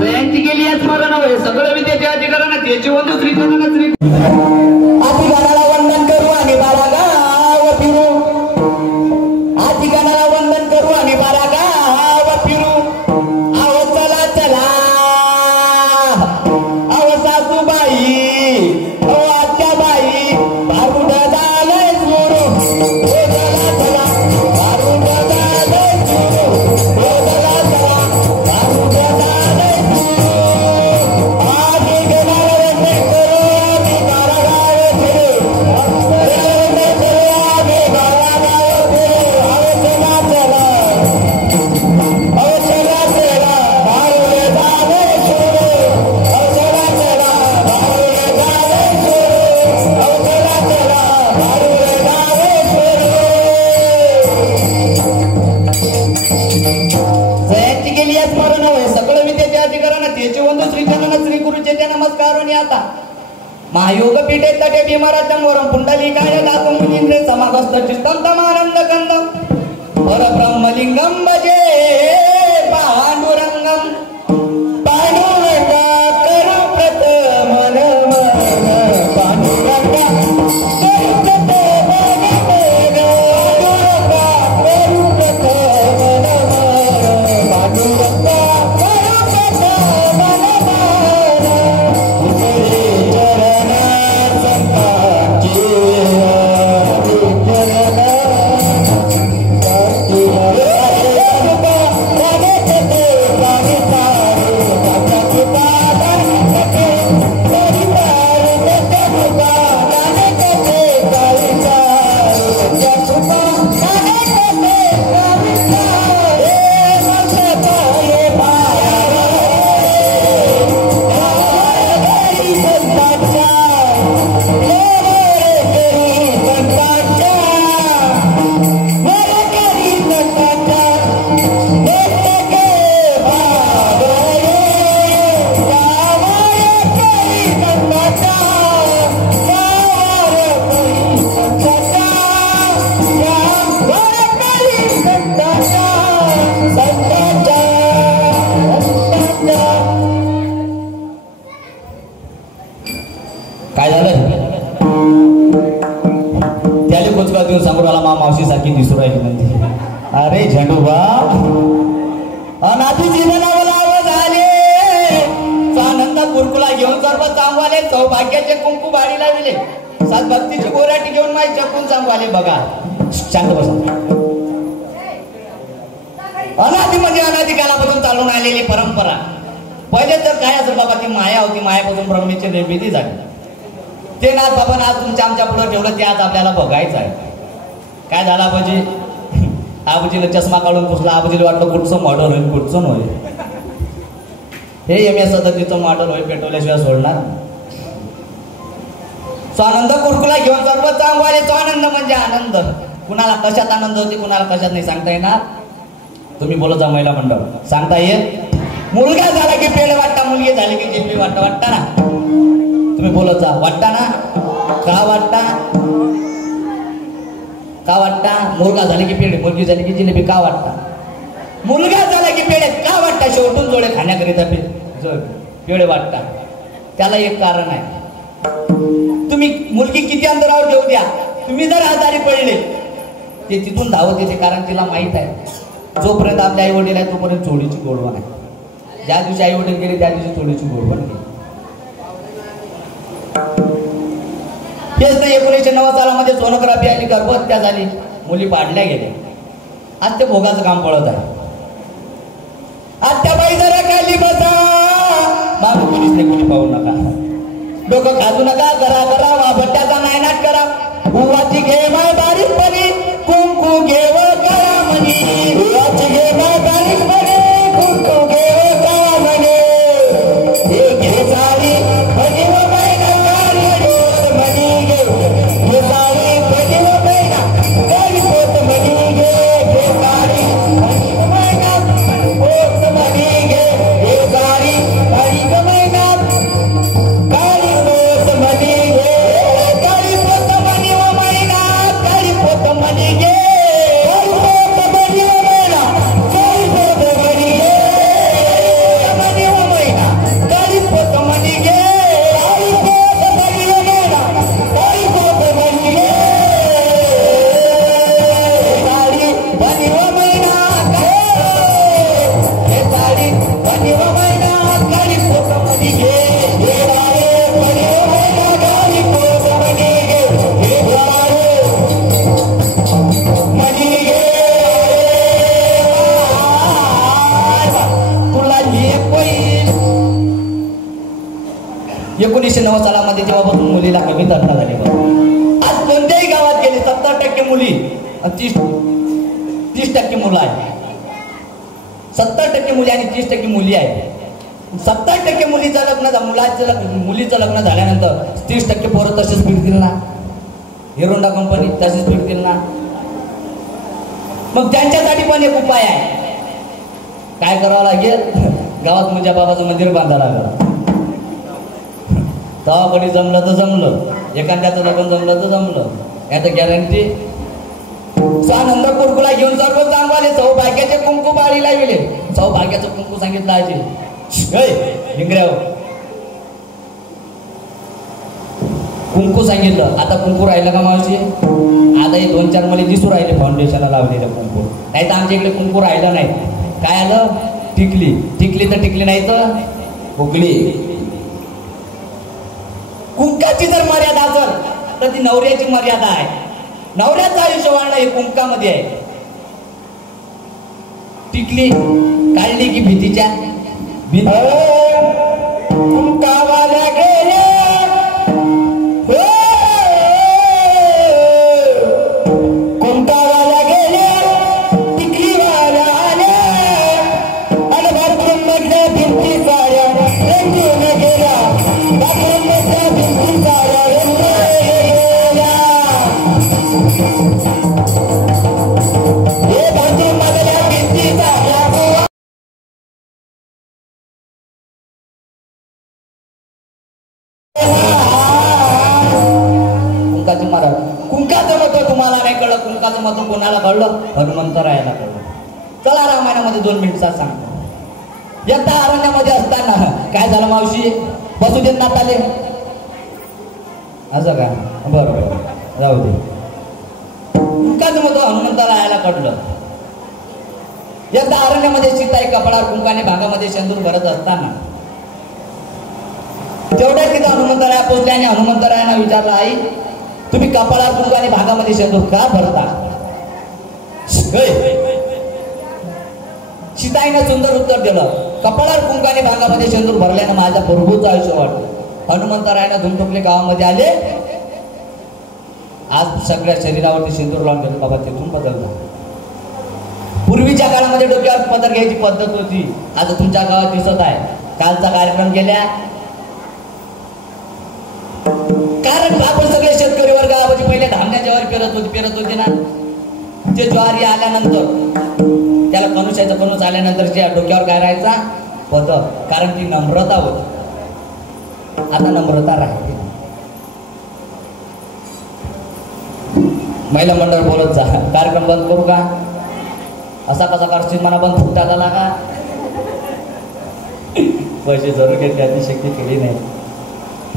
जयंती केली आहे स्मरण होय सगळं विद्यार्थी अधिकारांना त्याची वंदन श्री अधिकाराला वंदन करू आणि बारा गाव फिरू अधिकाराला वंदन करू आणि बारा गाव फिरू आहो चला चला आहो सासूबाई अहो आत्याबाई भारुड झालंय सुरू चला चला भारुड झालंय सुरू चला चला भारुड झालंय सुरू अधिकाराला वंदन करू आणि बारा गाव फिरू वंदन करू आणि बारा गाव फिरू आहो चला चला अहो चला चला भारुड झालंय सुरू अहो चला चला भारुड झालंय सुरू अहो चला चला भारुड झालंय सुरू जयंती केली आहे स्मरण होय सकळ विद्येच्या अधिकारांना त्याचे वंदन श्री चरण श्री गुरुचे नमस्कार आणि आता महायोग पीठे तटे भीमराजंवरम पुंडलिकाय दातु मुनींद्रे समागस्त चित्तमानंद कंदम परब्रह्मलिंगम भजे पांडुरंगम पांडुरंगा करू प्रथम नमन पांडुरंगा करू प्रथम नमन पांडुरंगा करू प्रथम नमन पांडुरंगा करू प्रथम नमन तुझे चरण संतांची चरण काय झालं त्याला कोचका देऊन सांगू राहिला मावशी सारखी दिसू राहिली म्हणते अरे झंडूबा अनाथी जीवनावर झाले आनंद कुरकुला घेऊन सर्व चांगवाले सौभाग्याचे कुंकू बाळी लाविले सात भक्तीची गोराटी घेऊन माझी जपून चांगवाले बघा शांत बसा अनाथी म्हणजे अनाथी कालापासून चालून आलेली परंपरा पहिले तर काय असेल बाबा ती माया होती मायापासून ब्रह्मेची निर्मिती झाली ते नाथ बाबा आज तुमच्या आमच्या पुढे ठेवलं ते आज आपल्याला बघायचं आहे काय झालं आबाजी आबाजीला चष्मा काढून पुसला आबाजीला वाटलं कुठचं मॉडेल होईल कुठचं होईल हे MS सदतीचं मॉडेल होईल पेटवल्याशिवाय सोडणार स्वानंद कुरकुला घेऊन सर्व चांगवाले स्वानंद म्हणजे आनंद कुणाला कशात आनंद होती कुणाला कशात नाही सांगता येणार तुम्ही बोलत जा महिला मंडळ सांगता येत मुलगा झाला की पेड वाटता मुलगी झाली की जिलबी वाटता ना तुम्ही बोलत जा वाटता ना का वाटता मुलगा झाले की पेढे मुलगी झाली की जिलेबी का वाटता मुलगा झाला की पेढे का वाटता शेवटून जोडे खाण्याकरिता पेढे वाटता त्याला एक कारण आहे तुम्ही मुलगी किती अंतरावर ठेवू द्या तुम्ही जर आजारी पडले ते तिथून धावत येते कारण तिला माहित आहे जोपर्यंत आपले आई वडील आहे तोपर्यंत चोडीची गोडवण आहे ज्या दिवशी आई वडील गेले त्या दिवशी चोडीची गोडवण गेली हेच नाही 1990 सालामध्ये सोनोग्राफी आली गर्भहत्या झाली मुली पाडल्या गेल्या आज ते भोगाचं काम पडत आहे आत्याबाई जरा खाली बसा बाबा कोणीच नाही कोणी पाहू नका डोकं खाजू नका जरा करा वाभट्याचा नायनाट करा उवाची घे माय बारीकपणी कुंकू घेव करा म्हणी उवाची घे माय बारीकपणी कुंकू घेव करा म्हणे हे घे सारी म्हणी व महिना कार्य पोत म्हणी घे हे सारी म्हणी व महिना कार्य पोत म्हणी घे हे सारी म्हणी व महिना पोत म्हणी घे हे सारी म्हणी व महिना 1990 सालामध्ये जेव्हापासून मुलीला कमी दर्जा झाली बघा. आज कोणत्याही गावात गेले 70% मुली आणि 30% मुलं आहे. 70% मुली आणि 30% मुली आहे. 70% मुलीचं लग्न झाल्यानंतर 30% पोरं तसेच फिरतील ना. हिरोंडा कंपनी तसेच फिरतील ना. मग त्यांच्यासाठी पण एक उपाय आहे. काय करावं लागेल? गावात मुंजा बाबाचं मंदिर बांधावं लागलं. तेव्हा कोणी जमलं तर जमलं, एखाद्याचं लग्न जमलं तर जमलं. याचं गॅरंटी स्वानंद कुरकुला घेऊन सर्व चांगले सौभाग्याचे कुंकू बाळीला गेले. सौभाग्याचं कुंकू सांगितलं आहे इंग्रव कुंकू सांगितलं. आता कुंकू राहिलं का मावशी? आता हे 2-4 मुली दिसू राहिले फाउंडेशनला लावलेलं कुंकू. नाही तर आमच्या इकडे कुंकू राहिलं नाही. काय आलं? टिकली. टिकली तर टिकली नाही तर फुगली. कुंकाची जर मर्यादा असेल तर ती नवऱ्याची मर्यादा आहे. नवऱ्याचं आयुष्य वाढणं हे कुंकामध्ये आहे. टिकली काढली की भीतीच्या कुंकावाल्या गेल्या कुंकावाल्या गेल्या टिकलीवाल्या आल्या आणि बाथरूम मधल्या भिंती साऱ्या रंगून गेल्या. बाथरूम मधल्या भिंती साऱ्या रंगून गेल्या. हे बाथरूम मधल्या भिंती साऱ्या कुंकाचं मरण. कुंकाचं महत्व तुम्हाला नाही कळलं. कुंकाचं महत्व कोणाला कळलं? हनुमंतरायाला कळलं. चला रामायणामध्ये 2 मिनिटात सांगतो. एकदा अरण्यामध्ये असताना काय झालं मावशी? बसू देत नात आले असं का? बरोबर जाऊ दे. कुंकाचं महत्व हनुमंतरायाला कळलं. एकदा अरण्यामध्ये सीता एक कपडावर कुंकाने भागामध्ये शेंदूर भरत असताना तेवढ्याच तिथं हनुमंतराया पोहोचले आणि हनुमंतरायांना विचारलं, आई तुम्ही कपाळावर कुंकू आणि भागामध्ये शेंदूर का भरता? सीताईने सुंदर उत्तर दिलं, कपाळावर कुंकू आणि भागामध्ये शेंदूर भरल्यानं माझ्या प्रभूचं आयुष्य वाढलं. हनुमंतरायानं धुमधुमले गावामध्ये आले. आज सगळ्या शरीरावरती शेंदूर लावून गेलो. बाबा तिथून बदलला. पूर्वीच्या काळामध्ये डोक्यावर पदर घ्यायची पद्धत होती. आता तुमच्या गावात दिसत आहे. कालचा कार्यक्रम गेल्या. कारण आपण सगळे शेतकरी वर्गामध्ये पहिले धान्य ज्वारी पेरत होते ना. ते ज्वारी आल्यानंतर त्याला कणुसायचं. कणूस आल्यानंतर त्या डोक्यावर काय राहायचा? पदर. कारण ती नम्रता होती. आता नम्रता राहते. महिला मंडळ बोलत जा. कार्यक्रम बंद करू का? असा कसा करशील? मला बंद फुकटात आला का? पैसे जरूर घेतले. ती शक्ती केली नाही.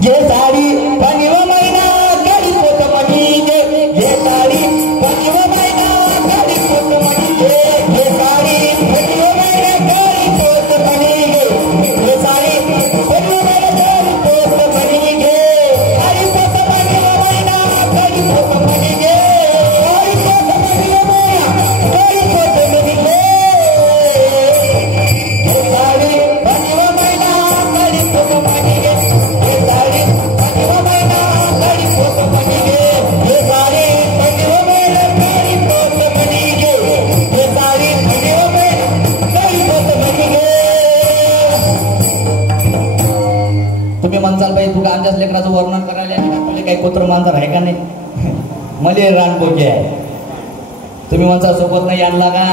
ये साडी पनिव महिना काढी पोट मणी गे. ये साडी पनिव महिना काढी पोट मणी गे. ये साडी पनिव महिना काढी पोट मणी गे. ये साडी पनिव महिना काढी पोट मणी गे. काढी पोट पनिव महिना काढी पोट मणी गे. काढी पोट पनिव महिना काढी पोट मणी गे. ये साडी पनिव महिना काढी पोट मणी गे. तुम्ही म्हणसाल बाई तू आमच्याच लेकराचं वर्णन करायला आपले काही कुत्र मांजर आहे का नाही? मले रानबोगी आहे. तुम्ही म्हणसाल सोबत नाही आणला का?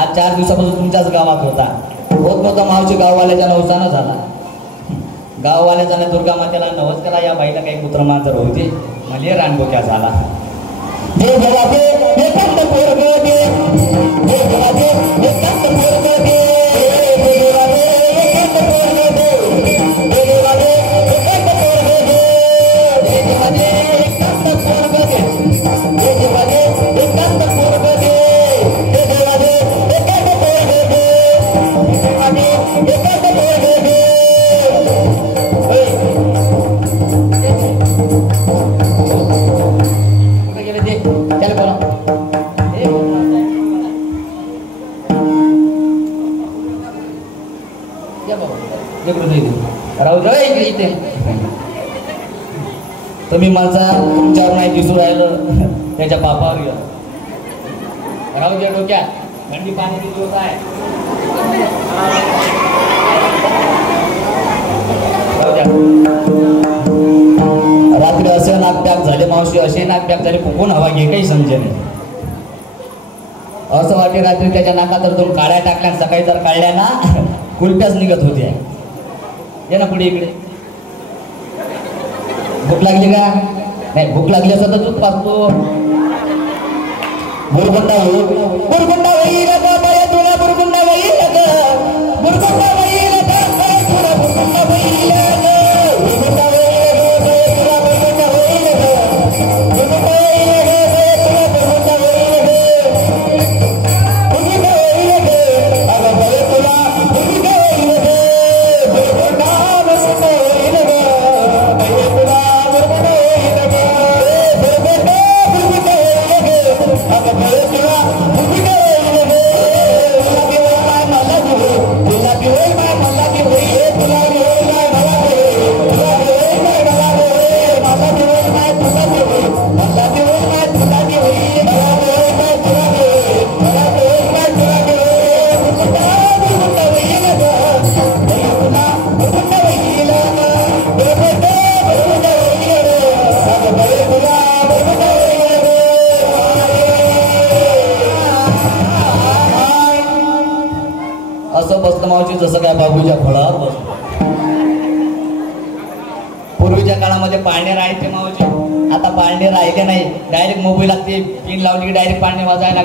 आज 4 दिवसापासून तुमच्याच गावात होता. होत नव्हता. मावशी गाववाल्याच्या नवसानं झाला. गाववाल्याचा दुर्गा मातेला नवस केला. या बाईला काही कुत्र मांजर होते. मले रानबोक्या झाला. जे देवाचे एकांत पोरग दे. जे देवाचे एकांत पोरग दे. जे देवाचे एकांत पोरग दे. जे देवाचे एकांत पोरग दे. जे देवाचे एकांत पोरग दे. जे देवाचे एकांत पोरग दे. जे देवाचे एकांत पोरग दे. जे देवाचे एकांत पोरग दे. गेले ते त्याला बोला. राहू द्या इथे तुम्ही माझा तुमच्यावर नाही दिसू राहिलं त्याच्या बापावर गेला राहू द्या डोक्यात थंडी पाणी किती होत आहे रात्री असे नाकप्याक झाले मावशी असे नाकप्याक झाले फुकून हवा घे काही समजे नाही असं वाटे रात्री त्याच्या नाकात जर दोन काळ्या टाकल्या सकाळी जर काढल्या ना कुलप्याच निघत होत्या ये ना पुढे इकडे भूक लागली का नाही भूक लागली असं तर दूध पाचतो बुरगुंडा बुरगुंडा होईल तुला बुरगुंडा होईल बुरगुंडा होईल तुला बुरगुंडा होईल जसं काय बाबूच्या फळावर बसलो पूर्वीच्या काळामध्ये पाळणे राहायचे मावचे आता पाळणे राहिले नाही डायरेक्ट मोबाईलात ते पिन लावली की डायरेक्ट पाळणे वाजायला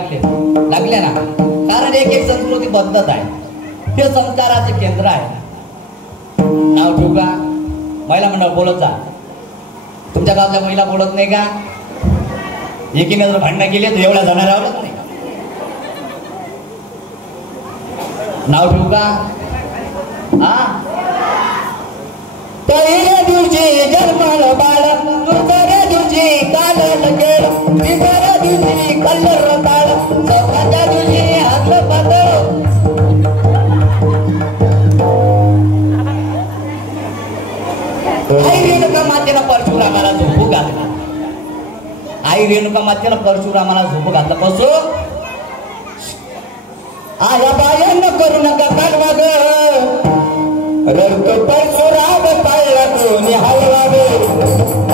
लागले ना कारण एक एक संस्कृती बदलत आहे ते संस्काराचे केंद्र आहे नाव ठेवू का महिला मंडळ बोलत जा तुमच्या गावातल्या महिला बोलत नाही का एकीने जर भांडणं केली तर एवढ्या जणांना आवडत नाही नाव ठेवू का पहिल्या दिवशी जन्माला बाळ दुसऱ्या दिवशी कालल केळ तिसऱ्या दिवशी कल्लर ताळ चौथ्या दिवशी हातलं पातळ आई रेणुका मातेनं परशुरामाला झोपू घातला आई रेणुका मातेनं परशुरामाला झोपू घातला कसो आया बायानं करू नका कालवा ग रडतो परशुराम पाळला कोणी हलवा ग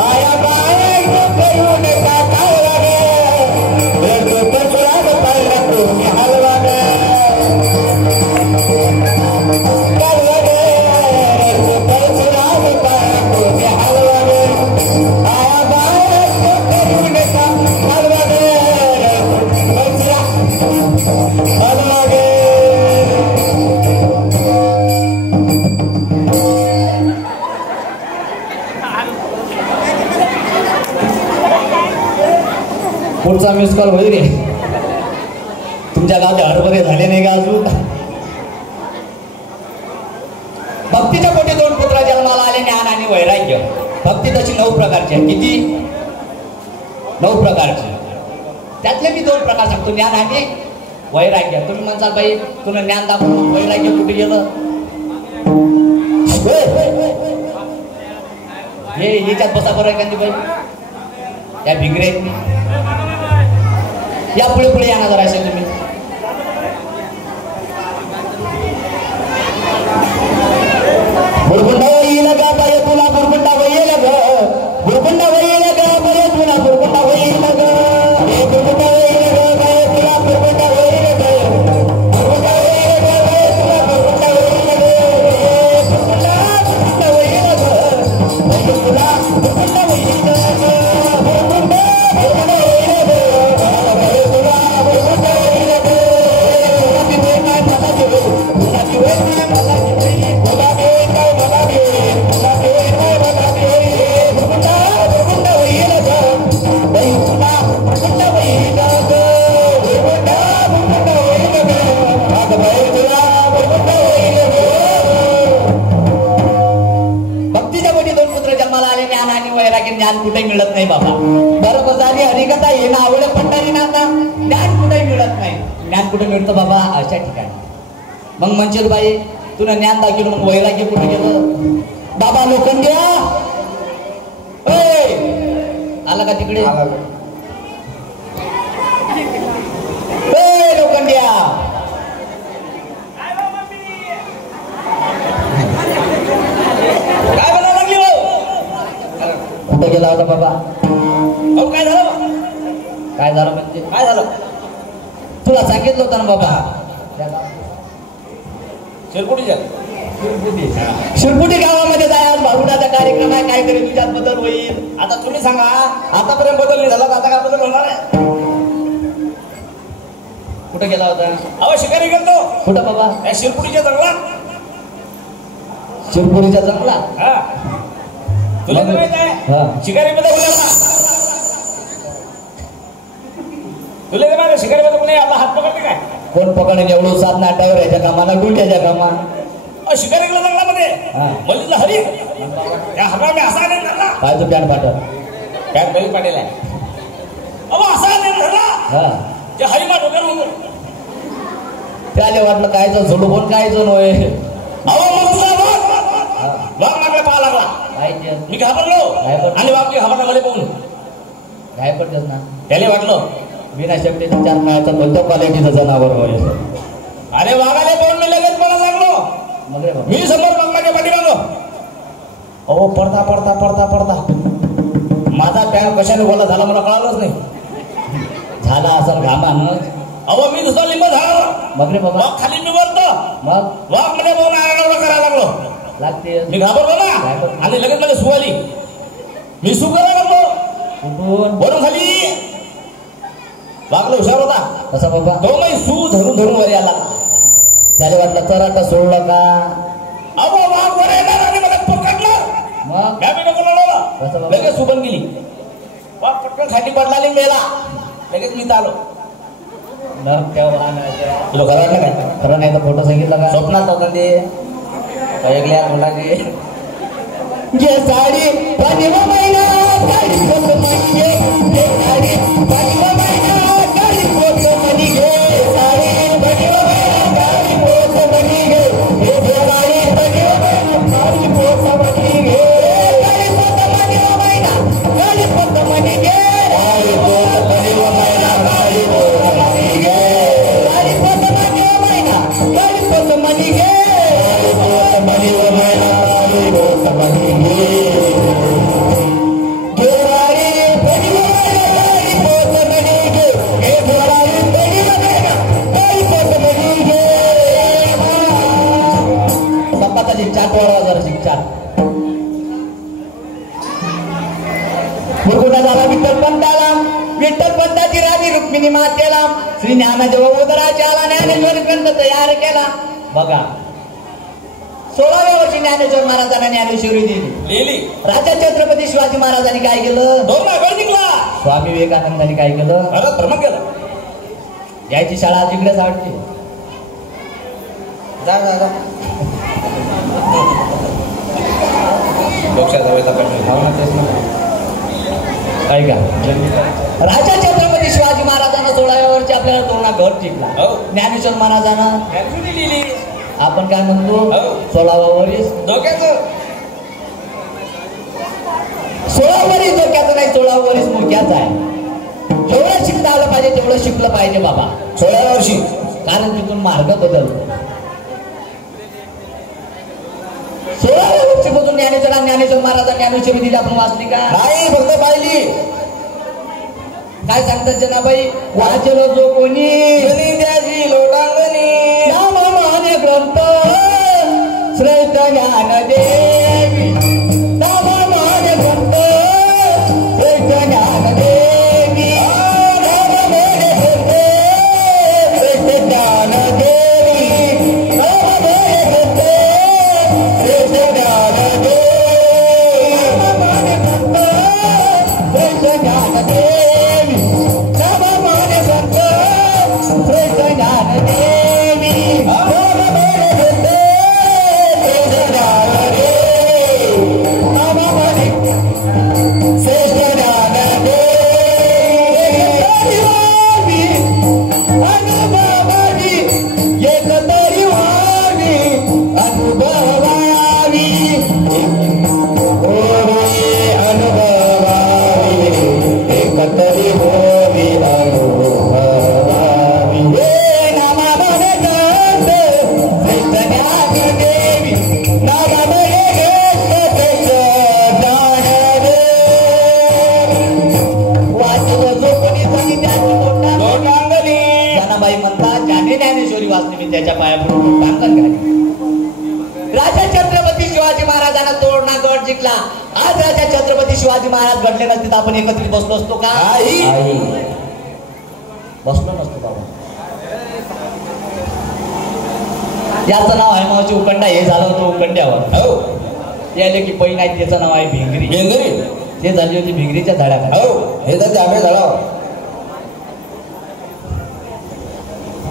आया बायानं करू नका कालवा ग रडतो परशुराम पाळला कोणी हलवा ग कालवा ग रडतो परशुराम पाळला कोणी हलवा ग आया बायानं करू नका हलवा ग हलवा ग पुढचा मिस कॉल होईल रे तुमच्या गावचे हरभरे झाले नाही का अजून भक्तीच्या पोटी दोन पुत्र जन्माला आले ज्ञान आणि वैराग्य भक्ती तशी 9 प्रकारची आहे किती 9 प्रकारची त्यातले मी 2 प्रकार सांगतो ज्ञान आणि वैराग्य तुम्ही म्हणसाल बाई तुला ज्ञान दाखवून वैराग्य कुठे गेलं हे याच्यात बसा बरं एखादी बाई त्या भिंगरे या पुढे पुढे या ना जरा असे तुम्ही बुरगुंडा येईल का बरे तुला बुरगुंडा येईल ग बुरगुंडा येईल का बरे तुला बुरगुंडा येईल ग हे बुरगुंडा येईल ग बरे तुला बुरगुंडा येईल ग बुरगुंडा येईल ग बरे तुला बुरगुंडा येईल ग बुरगुंडा येईल ग बरे तुला बुरगुंडा येईल ग बुरगुंडा ज्ञान कुठे मिळत नाही बाबा बरोबर झाली हरिकथा येणं आवडत पण ना आता ज्ञान कुठे मिळत नाही ज्ञान कुठे मिळतं बाबा अशा ठिकाणी मग म्हणशील बाई तुला ज्ञान दाखवलं मग वैराग्य कुठे गेलं? बाबा लोखंड्या आला का तिकडे? लोखंड्या काय बोलायला लागली हो? कुठं गेला होता बाबा? अहो काय झालं? काय झालं म्हणजे? काय झालं? तुला सांगितलं होतं ना बाबा. शिरपुटीच्या शिरपुटी गावामध्ये जाय आज भाऊडाचा कार्यक्रम आहे. काहीतरी तुझ्यात बदल होईल. आता तुम्ही सांगा, आतापर्यंत बदल नाही झाला, आता काय बदल होणार आहे? कुठे गेला होता? अहो शिकारी गेलतो. कुठं बाबा? या शिरपुटीच्या जंगलात. शिरपुरीच्या जंगलात? हा तुला तर माहित आहे शिकारी मध्ये तुला तर माहिती शिकारी मध्ये कोणी आपला हात पकडते काय? कोण पकडे? एवढं सात नाट्यावर याच्या कामाला डोंट्याच्या कामा. शिकारी गेला जंगलामध्ये मल्लीला हरी या हरवा मी असा नाही धरला. काय तू पॅन्ट फाटल? पॅन्ट बैल पाडेल आहे. अहो असा नाही धरला जे हरिमा डोक्यावर होतो. त्याला वाटलं कायचं झोडू पण कायचं नव्हे. अहो मग तुला वाघ मागला पाहा लागला. पाहिजे मी घाबरलो आणि वाघ घाबरला मला पाहून. काय पडतेस ना? त्याला वाटलं बिना शेपटीचा चार मायाचा कोणत्या क्वालिटीचं जनावर होय. अरे वाघाले पाहून मी लगेच पडायला लागलो. मग रे बाबा मी समोर वाघाच्या पाठीमागो. अहो पडता पडता पडता पडता माझा पॅन्ट कशाने ओला झाला मला कळालंच नाही. झाला असं घामानं. अहो मी दुसरा लिंब झाला. मग रे बाबा वाघ खाली मी वरतो. मग वाघ मध्ये पाहून आरडाओरडा करायला लागलो. लागते मी घाबरलो ना आणि लगेच मला सू आली. मी सू करायला लागलो. कुठून? वरून खाली. वाघला हुशार होता. कसा बाबा? तो मी सू धरून धरून वर आला. त्याला वाटलं चराटा सोडलं का? अहो वाघ वर येणार आणि मला पकडलं. मग मी नको कसं बाबा? लगेच सू बन गेली. वाघ पटकन खाली पडला आणि मेला. लगेच मी आलो. तुला खरं वाटलं काय? खरं नाही तर फोटो सांगितलं का? स्वप्नात होता ते ऐकल्या तोंडाचे. जे साडी पाणीवा महिना गाडी पोत मनी घे. जे साडी पाणीवा महिना गाडी पोत मनी घे. साडी पाणीवा महिना गाडी पोत मनी घे. हे साडी पाणीवा महिना गाडी पोत मनी घे. गाडी पोत मनीवा महिना गाडी पोत मनी घे. गाडी पोत मनीवा महिना गाडी पोत मनी घे. गाडी पोत मनीवा महिना गाडी पोत मनी घे. गाडी पोत मनीवा महिना गाडी पोत मनी घे. विठ्ठल पंताची राणी रुक्मिणी मातेला श्री ज्ञानदेव उदराच्या ज्ञानेश्वर ग्रंथ तयार केला. बघा 16व्या वर्षी ज्ञानेश्वर महाराजांना ज्ञानेश्वरी दिली. राजा छत्रपती शिवाजी महाराजांनी काय केलं? 2 मागं जिंकला. स्वामी विवेकानंदांनी काय केलं? अरे धर्म केलं. याची शाळा तिकडेच वाटते. जा जा जा काय का? राजा छत्रपती शिवाजी महाराजांना 16व्या वर्षी आपल्याला तोरणा घर जिंकला. ज्ञानेश्वर महाराजांना लिहिली. आपण काय म्हणतो? 16वा वर्ष डोक्याचं. 16 वर्ष डोक्याचं नाही, 16 वर्ष मुख्याचं आहे. जेवढं शिकता आलं पाहिजे तेवढं शिकलं पाहिजे बाबा 16व्या वर्षी. कारण तिथून मार्ग बदलतो. 16व्या वर्षीपासून ज्ञानेश्वर महाराजांनी ज्ञानेश्वरी दिली. आपण वाचली का? नाही, फक्त पाहिली. काय सांगतात जनाबाई? वाचलो जो कोणी त्याची लोटांगणी नाम माने ग्रंथ श्रेष्ठ ज्ञान देवी. नाम माने ग्रंथ श्रेष्ठ ज्ञान देवी. नाम माने ग्रंथ श्रेष्ठ ज्ञान देवी. नाम माने ग्रंथ श्रेष्ठ ज्ञान देवी. नाम माने ग्रंथ श्रेष्ठ ज्ञान देवी. श्रेष्ठ ज्ञान देवी. आज राजा छत्रपती शिवाजी महाराज घडले नसते तर आपण एकत्रित बसलो असतो का? बसलो नसतो बाबा. याचं नाव आहे मावची उकंडा. हे झालं होतं उकंड्यावर. हो याले की पैन आहे त्याचं नाव आहे भिंगरी. बेंगरी ते झाली होती भिंगरीच्या झाडाखाली. हो हे तर आंबे झाडावर.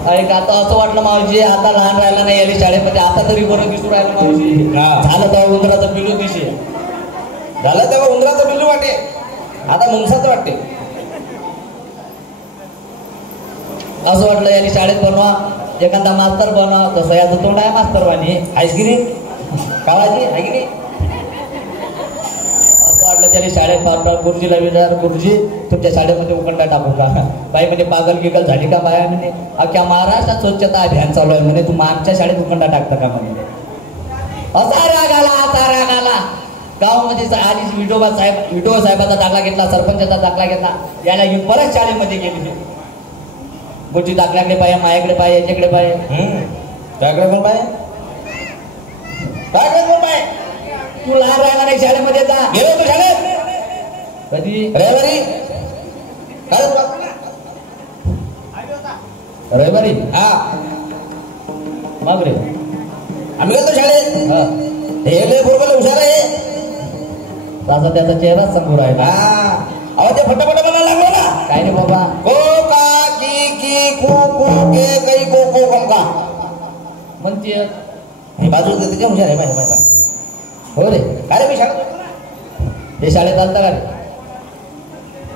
अरे का आता असं वाटलं मावशी आता लहान राहिला नाही याली शाळेमध्ये. आता तरी बरं दिसू राहिलं मावशी. झालं तेव्हा उंदराचं पिलू दिसे. झालं तेव्हा उंदराचं बिल्लू वाटे. आता मुंगसाचं वाटते. असं वाटलं याली शाळेत बनवा एखादा मास्तर बनवा. तसं याचं तोंड आहे मास्तर वाणी. आईसगिरी काळाची आहे की नाही. असं वाटलं त्याने शाळेत पाठवा. गुरुजीला विचार गुरुजी तुमच्या शाळेमध्ये उकंडा टाकू का? बाई म्हणजे पागल गिगल झाली का बाया म्हणे. अख्ख्या महाराष्ट्रात स्वच्छता अभियान चालू आहे म्हणे. तू आमच्या शाळेत उकंडा टाकता का म्हणे. असा राग आला. गावामध्ये आधी विठोबा साहेबाचा दाखला घेतला. सरपंचाचा दाखला घेतला. याला घेऊन परत शाळेमध्ये गेली. गुरुजी दाखल्याकडे पाहिजे माझ्याकडे पाहिजे याच्याकडे पाहिजे. त्याकडे पण पाहिजे. त्याकडे पण पाहिजे. तू लहान राहणार नाही शाळेमध्ये जा. गेलो तू शाळेत कधी? रविवारी. रविवारी. हा मग रे आम्ही गेलो शाळेत. हा हे लय बरोबर हुशार आहे. तसा त्याचा चेहरा समोर आहे. हा अहो ते फटाफट म्हणायला लागलो ना. काय रे बाबा. को का की कु कु के कै को को कम का म्हणते हे बाजू त्याच्या हुशार आहे. पाहिजे हो रे. काय रे मी शाळेत होतो ना. ते शाळेत आलता का रे?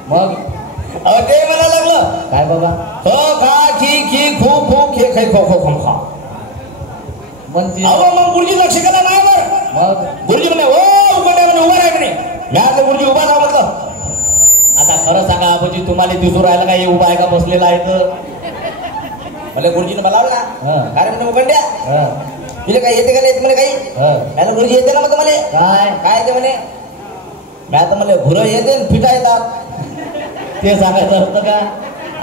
मग अहो ते म्हणायला लागलं. काय बाबा. को का की खु खु खे कै को को कम का म्हणते. अहो मग गुरुजी लक्ष केला नाही बर. मग गुरुजी म्हणे ओ उभा म्हणे उभा राहा म्हणे. मी आता गुरुजी उभा राहा म्हटलं. आता खरं सांगा आबाजी तुम्हाला दिसू राहिलं का हे उभा आहे का बसलेला आहे तर? मला गुरुजीने बोलावलं हा. ना. काय म्हणे उघड्या हा, तुला काही येते का नाही येत म्हणे काही. हा. त्याला गुरुजी येते ना मग मला. काय काय ते म्हणे मी आता मला घुरं येते फिटा येतात. ते सांगायचं असतं का?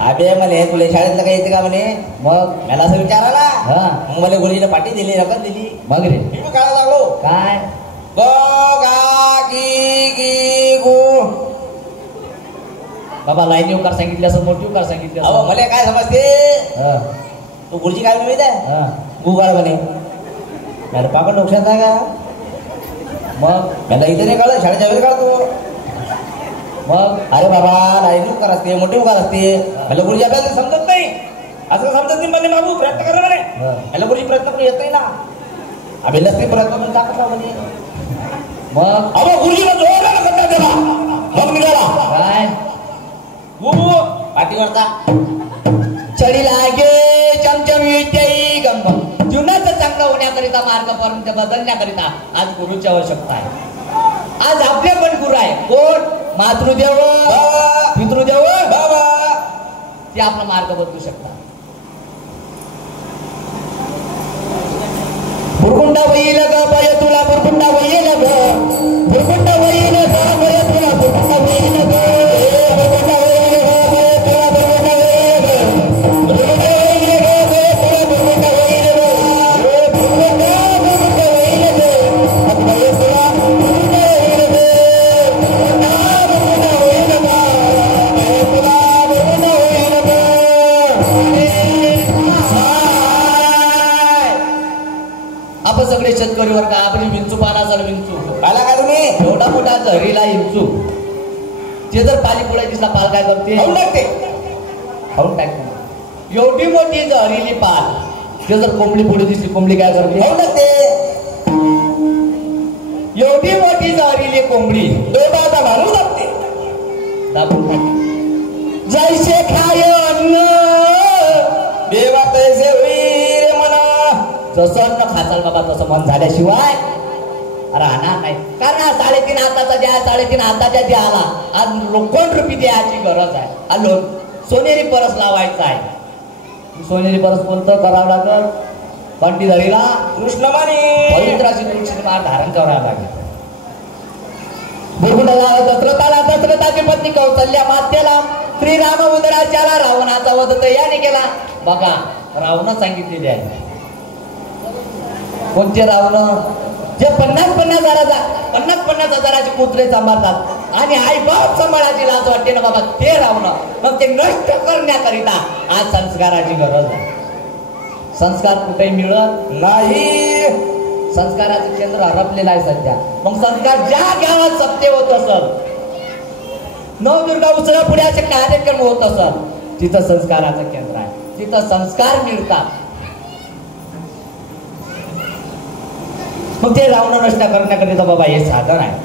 अबे म्हणे तुला शाळेतलं काही येते का म्हणे. मग मला असं विचारायला. हा. मग मला गुरुजीने पाठी दिली रक्कम दिली. मग रे मी कळायला लागलो. काय. गो गा की गु. बाबा लाईनी उकार सांगितली असं मोठी उकार सांगितली अहो असं. मला काय समजते. हा, तू गुरुजी काय म्हणे माहिती आहे. हा. गुगाळ म्हणे. मला पाकड लक्षात आहे का. मग मला इथे नाही कळलं शाळेच्या वेळेस कळतो. मग अरे बाबा लाईनी उकार असते मोठी उकार असते. मला गुरुजी आपल्याला समजत नाही. असं समजत नाही म्हणे. बाबू प्रयत्न करा म्हणे. हा. मला गुरुजी प्रयत्न करून येत नाही ना. आम्ही नसते प्रयत्न करून टाकत राहू म्हणे. मग अहो गुरुजीला जोराला कंटाळा दिला. मग निघाला. काय. पाठीवरचा चढी लागे चमचम विद्येई गंगम. जीवनाचं चांगलं होण्याकरिता मार्ग बदलण्याकरिता आज गुरुची आवश्यकता आहे. आज आपले पण गुरु आहे. कोण. मातृदेव पितृदेव बाबा ते आपला मार्ग बदलू शकतात. बुरकुंडा होईल ग पाय तुला बुरकुंडा होईल ग. बुरकुंडा होईल ग पाय तुला बुरकुंडा होईल ग. बुरकुंडा होईल ग पाय तुला बुरकुंडा होईल ग. बुरकुंडा होईल ग पाय तुला बुरकुंडा होईल ग. बुरकुंडा होईल ग पाय तुला बुरकुंडा होईल ग. बुरकुंडा होईल ग पाय तुला बुरकुंडा होईल ग. आपण सगळे शेतकरी वर्ग आपण विंचू पानाचा विंचू पाला का तुम्ही. एवढा मोठा झरीला विंचू ते जर पाली पुढे दिसला पाल काय करते. खाऊन टाकते. खाऊन टाकते. एवढी मोठी जहरीली पाल ते जर कोंबडी पुढे दिसली कोंबडी काय करते. खाऊन टाकते. एवढी मोठी जहरीली कोंबडी देवाचा माणूस असते. दाबून टाकते. जैसे खाय अन्न देवा तैसे होईल म्हणा. जसं अन्न खाचाल बाबा तसं मन झाल्याशिवाय राहणार नाही. कारण हा 3.5 हाताचा द्या 3.5 हाताच्या द्याला आज लोखंड रूपी द्याची गरज आहे. हा सोनेरी परस लावायचा आहे. सोनेरी परस कोणतं करावं लागल. कंठीधरीला कृष्णमानी पवित्राची तुळशी माळ धारण करावं लागेल. दशरथाची पत्नी कौशल्या मातेला श्रीराम उदराच्याला रावणाचा वध तयारी केला. बघा रावण सांगितलेले आहे. कोणते रावण. जे 50,000 कुत्रे सांभाळतात आणि आई बाप सांभाळायची लाज वाटते ना बाबा, ते राहणं मग ते नष्ट करण्याकरिता आज संस्काराची गरज आहे. संस्कार कुठेही मिळत नाही. संस्काराचं केंद्र हरपलेलं आहे सध्या. मग संस्कार ज्या गावात सत्य होत असत, नवदुर्गा उसळा पुढ्याचे कार्यक्रम होत असत, तिथं संस्काराचं केंद्र आहे, तिथं संस्कार मिळतात. मग ते रावण नष्ट करण्याकरिता बाबा हे साधन आहे.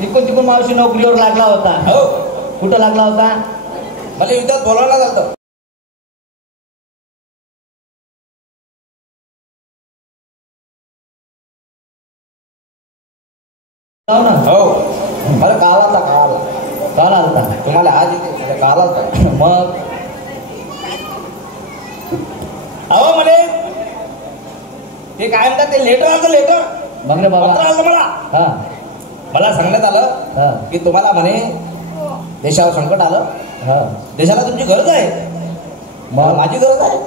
इकडून तिकडून मावशी नोकरीवर लागला होता. हो. कुठं लागला होता? मला युद्धात बोलावला जातं. हो. मला काल आलता. तुम्हाला आज येते काल आलता. मग अहो म्हणे ते काय म्हणतात ते लेटर आलं. लेटर मग रे बाबा पत्र आलं मला. हा मला सांगण्यात हा. आलं की तुम्हाला म्हणे देशावर संकट आलं, हा देशाला तुमची गरज आहे. मग माझी गरज आहे.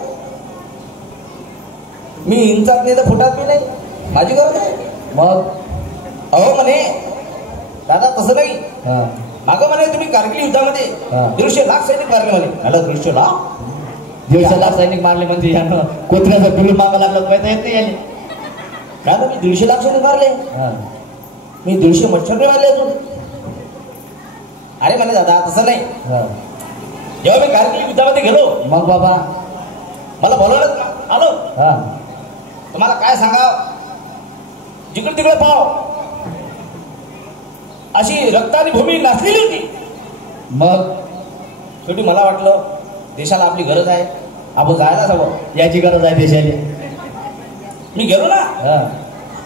मी इंचात नाही तर फुटात मी नाही, माझी गरज आहे. मग अहो म्हणे दादा तसं नाही. हा मागं म्हणे तुम्ही कारगिल युद्धामध्ये हा. 150 लाख सैनिक मारले म्हणे. मला 150 लाख 150 लाख सैनिक मारले म्हणजे यानं कोथऱ्याचं बिल मागा लागलं पैसा येत नाही याने. काय मी 150 लाख सैनिक मारले. हा. मी 150 मच्छर मारले अजून. अरे म्हणे दादा तसं नाही. हा. जेव्हा मी कारगिल युद्धामध्ये गेलो मग बाबा मला बोलवलं आलो. हा तुम्हाला काय सांगाव, जिकडे तिकडे पाव अशी रक्तानी भूमी नाचलेली होती. मग शेवटी मला वाटलं देशाला आपली गरज आहे, आपण जायलाच हवं. याची गरज आहे देशाला. मी गेलो ना. हा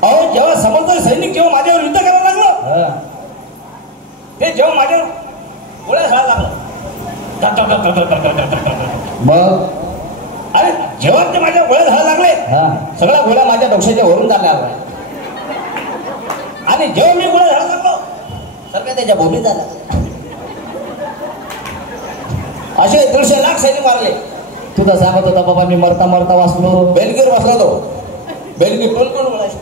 अहो जेव्हा समर्थ सैनिक जेव्हा माझ्यावर युद्ध करायला लागलं, हा ते जेव्हा माझ्यावर गोळ्या झाला लागलं. मग अरे जेव्हा ते माझ्या गोळ्या झाला लागले, हा सगळ्या गोळ्या माझ्या डोक्याच्या वरून झाल्या. आणि जेव्हा मी गोळ्या झाला लागलो सगळ्या त्याच्या भोवती झाल्या. असे 150 लाख सैनिक मारले. तुझा सांगत होता बाबा मी मरता मरता वाचलो. बेलगीर बसला तो. बेलगीर टोल करून बोलायचं.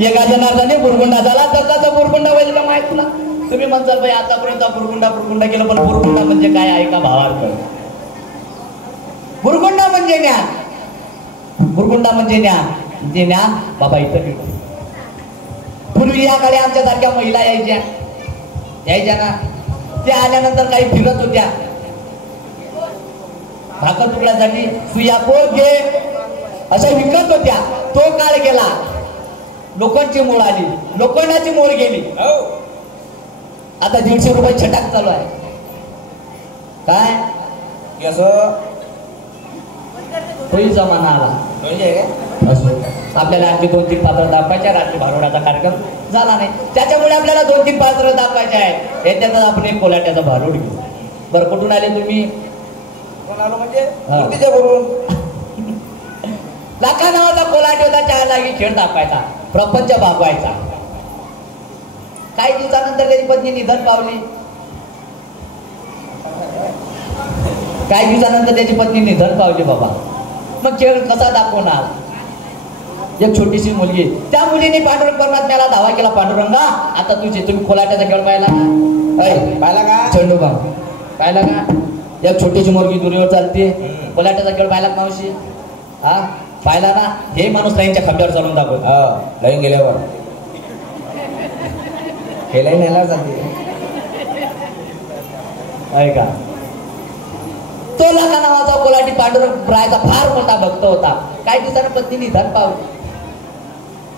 एका जनार्दने बुरगुंडा झाला, त्याचा बुरगुंडा वेलकम आहे तुला. तुम्ही म्हणताल बाई आतापर्यंत बुरगुंडा केलं, पण बुरगुंडा म्हणजे काय आहे का भावार्थ? बुरगुंडा म्हणजे ज्ञान. बुरगुंडा म्हणजे ज्ञान. जे ज्ञान बाबा इथं मिळतं. पूर्वी या काळी आमच्यासारख्या महिला यायच्या ना, त्या आल्यानंतर काही फिरत होत्या भाकर तुकड्यासाठी सुया पोट घे अशा विकत होत्या. तो काळ गेला, लोखंडची मोड आली, लोखंडाची मोड गेली. आता 150 रुपये छटाक चालू आहे. काय की असं तोही जमाना आला. म्हणजे असो, आपल्याला आणखी 2-3 पात्र दाखवायच्या. रात्री भारुडाचा कार्यक्रम झाला नाही, त्याच्यामुळे आपल्याला 2-3 पात्र दाखवायचे आहे. याच्यातच आपण एक कोलाट्याचा भारूड घेऊ. बरं कुठून आले तुम्ही? कोण आलो म्हणजे मूर्तीच्या बरोबर. लाखा नावाचा कोलाट होता, 4 लागी खेळ दाखवायचा, प्रपंच भागवायचा. काही दिवसानंतर त्याची पत्नी निधन पावली. काही दिवसानंतर त्याची पत्नी निधन पावली बाबा. मग खेळ कसा दाखवणार? एक छोटीशी मुलगी, त्या मुलीने पांडुरंग परमात्म्याला धावा केला. पांडुरंगा आता तुम्ही कोलाट्याचा खेळ पाहिला पाहिला का? चेंडू बाम पाहिला का? एक छोटीशी मुलगी दुरीवर चालते. कोलाट्याचा खेळ पाहिला मावशी? हा पाहिला ना. हे माणूस लाईनच्या खांब्यावर चालून दाखवतो. लाईन गेल्यावर हे लाईन यायला चालते आहे का? तो लाखा नावाचा कोलाटी पांडुरंग रायाचा फार मोठा भक्त होता. काही दिवसांनी पत्नी निधन पावली.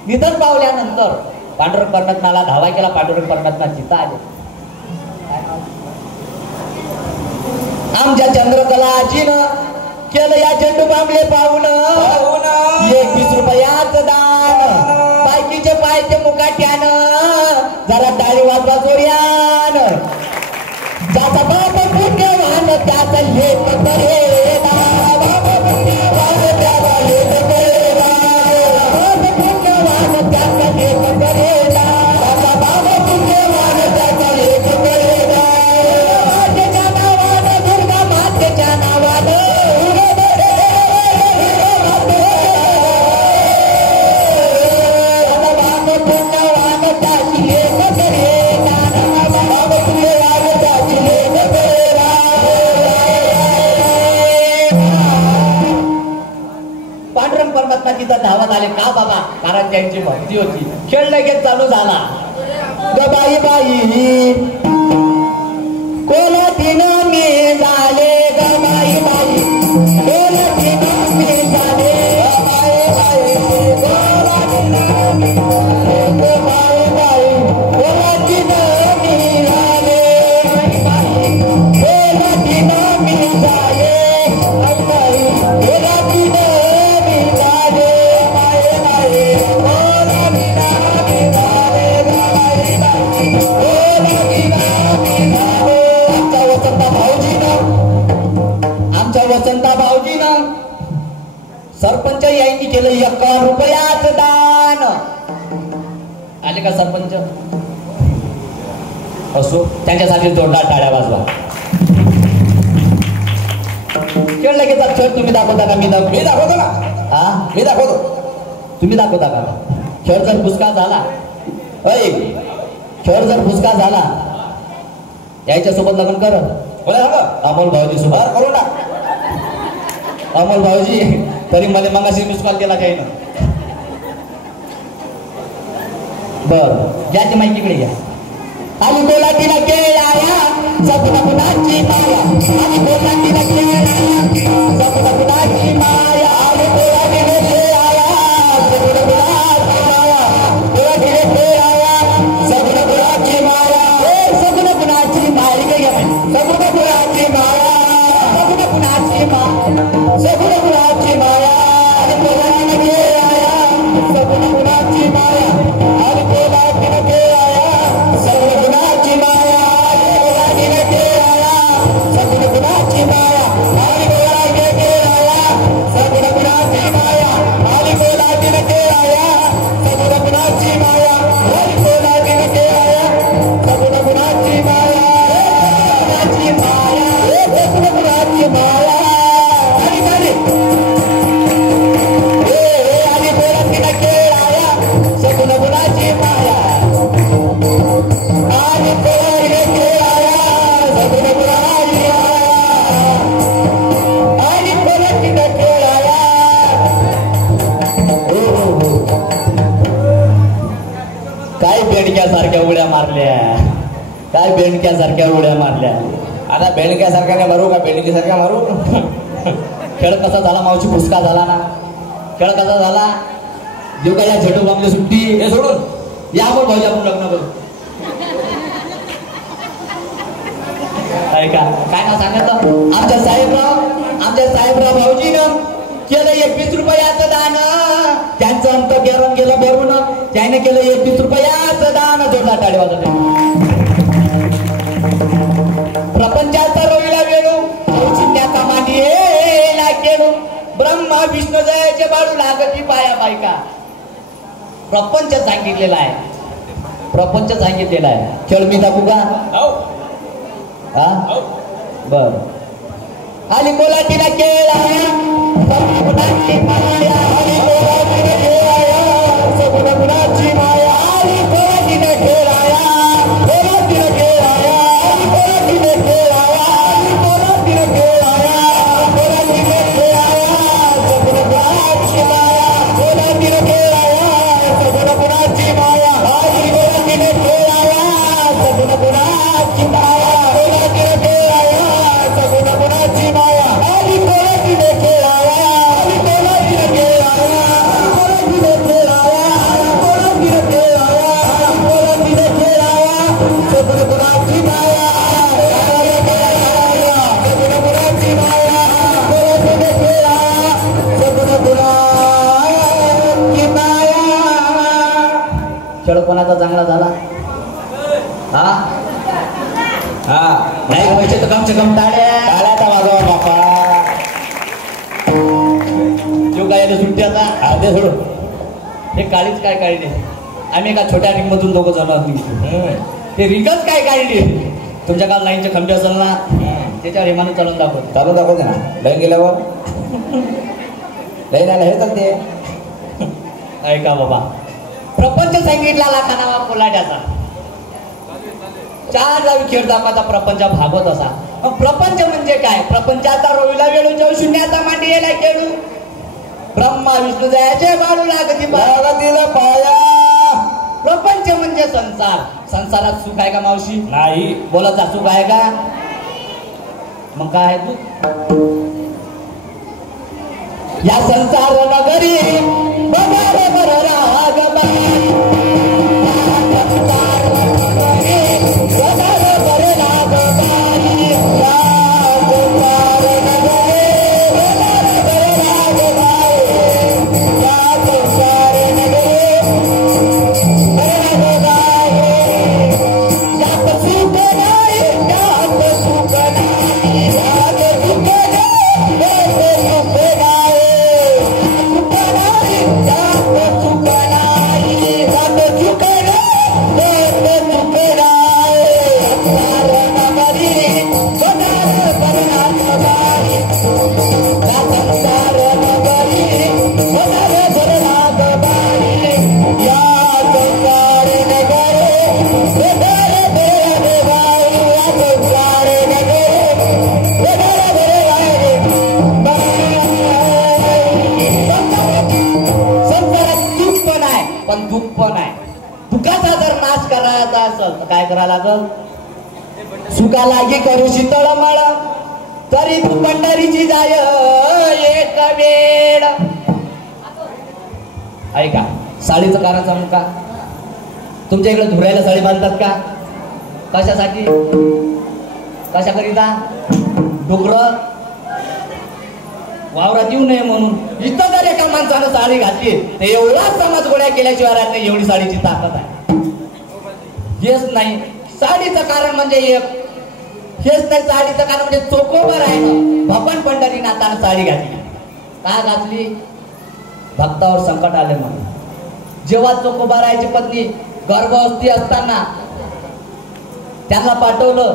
निधन पावल्यानंतर पांडुरंग परमात्म्याला धावा केला. पांडुरंग परमात्मा जिथं आले. आमच्या चंद्रकलाजीनं केलं या चेंडू बांबले पाहून 21 रुपयाचं दान. बायकीचे पायचे मुकाट्यानं जरा टाळी वाजवा जोर्यान. ज्याचा बाप पुण्यवान त्याचा लेख करेला. बाप पुण्यवान त्याचा लेख करेला. बाप पुण्यवान त्याचा लेख करेला. त्याचा बाप पुण्यवान त्याचा लेख करेला. मातेच्या नावानं दुर्गा मातेच्या नावानं तिथं धावत आले का बाबा, कारण त्यांची भक्ती होती. खेळ लगेच चालू झाला. ग बाई बाई कोलातीनं मी झाले, ग बाई बाई कोलातीनं मी झाले, ग बाई बाई कोलातीनं मी झाले, ग बाई बाई कोलातीनं मी झाले, बाई कोलातीनं मी झाले, बाई बाई कोलातीनं मी झाले, बाई बाई कोलातीनं मी झाले, बाई बाई कोलातीनं मी झाले. आमच्या वसंता भाऊजीनं सरपंच यांनी केलं 1 रुपयाचं दान. आले का सरपंच? असो, त्यांच्यासाठी जोरदार टाळ्या वाजवा. खेळ लगेच खेळ तुम्ही दाखवता का? मी दाखवतो ना. हा, मी दाखवतो. तुम्ही दाखवता का? खेळ जर फुसका झाला, खेळ जर फुसका झाला, याच्या सोबत लग्न कर. अमोल भाऊजी सोबत करू ना. अमोल भाऊजी तरी मला मगाशी मिस कॉल केला काही ना. बर, घ्या ती माहितीकडे घ्या. आम्ही कोलाटीला केळाया सपना कुणाची माया, आम्ही कोलाटीला केळाया सपना कुणाची माया, आम्ही कोलाटीला केळाया सपना कुणाची माया, कोलाटीला केळाया सपना कुणाची माया, सपना कुणाची माया, सपना कुणाची माया, सपना कुणाची माया, सपना कुणाची माया, आम्ही कोलाटीला केळाया सपना कुणाची माया, आम्ही कोलाटीला केळाया सपना कुणाची माया, कोलाटीला केळाया सपना कुणाची माया, आम्ही कोलाटीला केळाया सपना कुणाची माया, आम्ही कोलाटीला केळाया सपना कुणाची माया, आम्ही कोलाटीला केळाया सपना कुणाची माया, कुणाची माया, सपना कुणाची माया. आम्ही कोलाटीला केळाया सपना कुणाची माया, आम्ही कोलाटीला केळाया सपना कुणाची माया, आम्ही कोलाटीला केळाया. काय बेडक्यासारख्या उड्या मारल्या, काय बेंडक्यासारख्या उड्या मारल्या. आता बेडक्यासारख्या नाही मारू का, बेडकीसारख्या मारू. खेळ कसा झाला मावशी? फुसका झाला ना. खेळ कसा झाला? देऊ का या झेटू बांगले सुट्टी? हे सोडून या आपण भाऊजी आपण लग्न करू. ऐका काय ना सांगितलं आमच्या साहेबराव भाऊजीनं केलं 21 रुपयाचं दान. त्यांचं अंतःकरण गेलं भरून, त्याने केलं 21 रुपयाचं दान. जोरदार टाळी वाजवते. प्रपंचाचा रोईला वेळू औचित्याचा मांडीला केळू, ब्रह्मा विष्णू जयाचे बाळू लागती पाया बायका. प्रपंच सांगितलेला आहे, प्रपंच सांगितलेला आहे. खेळ मी दाखवू का? हा बर. आली कोलाटीला केळाया सपना कुणाची माया, आली कोलाटीला केळाया सपना कुणाची माया, आली कोलाटीला केळाया कोलाटीला केळाया, आली कोलाटीला केळाया, आली कोलाटीला केळाया कोलाटीला केळाया सपना कुणाची माया, कोलाटीला केळाया सपना कुणाची माया, आली कोलाटीला केळाया सपना कुणाची माया, कोलाटीला केळाया सपना कुणाची माया, आली कोलाटीला केळाया, आली कोलाटीला केळाया, कोलाटीला केळाया, कोलाटीला केळाया, कोलाटीला केळाया सपना कुणाची माया, सपना कुणाची माया, कोलाटीला केळाया सपना कुणाची माया. खेळ कोणाचा चांगला झाला? हा हा नाही पैसे तर कम से कम टाळ्या तर वाजवा बापा. जो काय सुट्टी आता ते सोडून हे काळीच काय काढली. आम्ही एका छोट्या रिंग मधून दोघं जण ते रिंगच काय काढली. तुमच्या काल लाईनचे खंबे असेल ना, त्याच्यावर विमानं चालून दाखवते ना. लाईन गेल्यावर लाईन आला हे चालते. ऐका बाबा, प्रपंच सांगितला लाखानावा कोलाट्याचा. 4 जावी खेळ दाखवायचा प्रपंच भागवत असा. मग प्रपंच म्हणजे काय? प्रपंचाचा रोईला वेळू जाऊ शून्याचा मांडी यायला खेळू. ब्रह्मा विष्णू जयाचे बाळू लागती लागतील पाया. प्रपंच म्हणजे संसार. संसारात सुख आहे का मावशी? नाही. बोलाचा सुख आहे का? मग काय आहे तू? या संसार नगरी बघार बर राग बाई. काय करा लागल? सुका लागे करू शीतळ मळ तरी तू पंढरीची जाय एक वेळ. ऐका, साडीचं कानाचा मुका तुमच्या इकडे धुरायला साडी बांधतात का? कशासाठी? कशा करिता? डोंगर वावरात येऊ नये म्हणून. इथं जर एका माणसानं साडी घातली तर एवढा समाज गोळ्या केल्याशिवाय राहत नाही. एवढी साडीची ताकद आहे. हेच नाही, साडीचं कारण म्हणजे एक. हेच नाही, साडीचं कारण म्हणजे चोकोबर आहे. भगवान पंढरीनाथानं साडी घातली. का घातली? भक्तावर संकट आले म्हणून. जेव्हा चोकोबारायची पत्नी गर्भवस्थी असताना त्यांना पाठवलं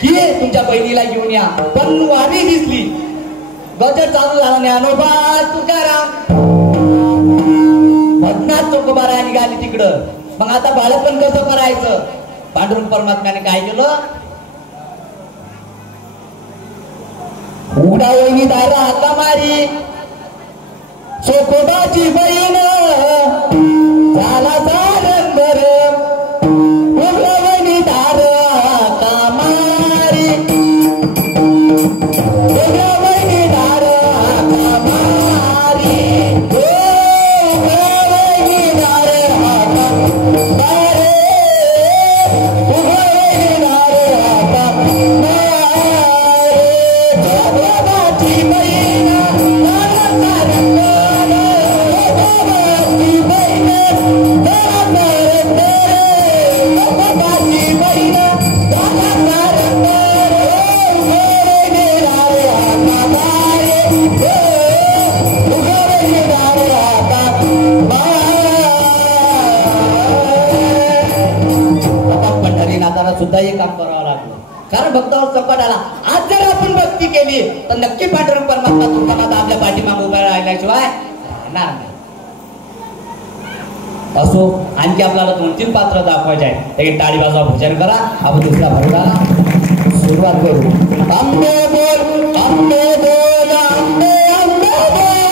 की तुमच्या बहिणीला घेऊन या, पण वारी दिसली. गजर चालू झाला. ज्ञानोबा तुकाराम भजनात चोकोबारा निघाली तिकडं. मग आता बाळपण कसं करायचं? पांडुरंग परमात्म्याने काय केलं? उडा वहिनी दारा हाका मारी. चोकोबाची बहीण झाला रंगर. उडा वहिनी दारा हाका मारी. उडा वहिनी दारा हाका मारी. सुद्धा हे काम करावं लागलं, कारण भक्तावर संकट आला. आज जर आपण भक्ती केली तर नक्की पांडुरंग परमात्मा तुमचा आपल्या पाठीमागे उभा राहिल्याशिवाय राहणार नाही. असो, आणखी आपल्याला 2-3 पात्र दाखवायचे आहे. एक टाळी वाजवा, भजन करा. आपण दुसऱ्या भागाला सुरुवात करू. आंबे बोल, आंबे बोल, आंबे आंबे बोल.